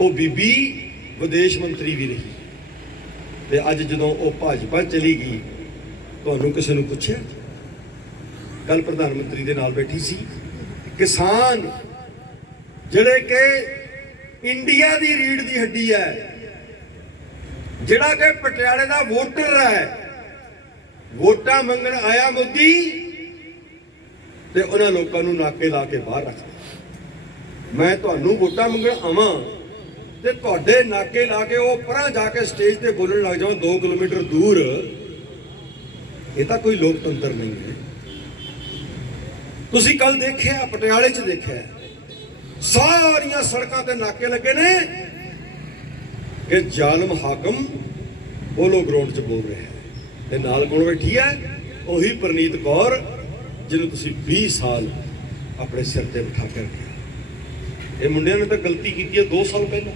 ਉਹ ਬੀਬੀ ਵਿਦੇਸ਼ ਮੰਤਰੀ ਵੀ ਰਹੀ ਤੇ ਅੱਜ ਜਦੋਂ ਉਹ ਭਾਜਪਾ ਚਲੀ ਗਈ, ਤੁਹਾਨੂੰ ਕਿਸੇ ਨੂੰ ਪੁੱਛਿਆ? ਕੱਲ ਪ੍ਰਧਾਨ ਮੰਤਰੀ ਦੇ ਨਾਲ ਬੈਠੀ ਸੀ। ਕਿਸਾਨ ਜਿਹੜੇ ਕਿ ਇੰਡੀਆ ਦੀ ਰੀੜ ਦੀ ਹੱਡੀ ਹੈ, ਜਿਹੜਾ ਕਿ ਪਟਿਆਲੇ ਦਾ ਵੋਟਰ ਹੈ, ਵੋਟਾਂ ਮੰਗਣ ਆਇਆ ਮੋਦੀ ਤੇ ਉਹਨਾਂ ਲੋਕਾਂ ਨੂੰ ਨਾਕੇ ਲਾ ਕੇ ਬਾਹਰ ਰੱਖਦਾ ਮੈਂ ਤੁਹਾਨੂੰ ਵੋਟਾਂ ਮੰਗਣ ਆਵਾਂ। ਤੇ ਤੁਹਾਡੇ ਨਾਕੇ ਲਾ ਕੇ ਉਹ ਪਰਾਂ ਜਾ ਕੇ ਸਟੇਜ ਤੇ ਬੋਲਣ ਲੱਗ ਜਾਵਾਂ 2 ਕਿਲੋਮੀਟਰ ਦੂਰ। ਇਹ ਤਾਂ ਕੋਈ ਲੋਕਤੰਤਰ ਨਹੀਂ ਹੈ। ਤੁਸੀਂ ਕੱਲ ਦੇਖਿਆ, ਪਟਿਆਲੇ 'ਚ ਦੇਖਿਆ, ਸਾਰੀਆਂ ਸੜਕਾਂ ਤੇ ਨਾਕੇ ਲੱਗੇ ਨੇ ਕਿ ਜ਼ਾਲਮ ਹਾਕਮ ਪੋਲੋ ਗਰਾਊਂਡ 'ਚ ਬੋਲ ਰਿਹਾ ਹੈ। ਤੇ ਨਾਲ ਕੋਲ ਬੈਠੀ ਹੈ? ਉਹੀ ਪ੍ਰਨੀਤ ਕੌਰ, ਜਿਹਨੂੰ ਤੁਸੀਂ 20 ਸਾਲ ਆਪਣੇ ਸਿਰ ਤੇ ਬਿਠਾ ਕੇ ਰੱਖਿਆ। ਇਹ ਮੁੰਡਿਆਂ ਨੇ ਤਾਂ ਗਲਤੀ ਕੀਤੀ ਹੈ 2 ਸਾਲ ਪਹਿਲਾਂ।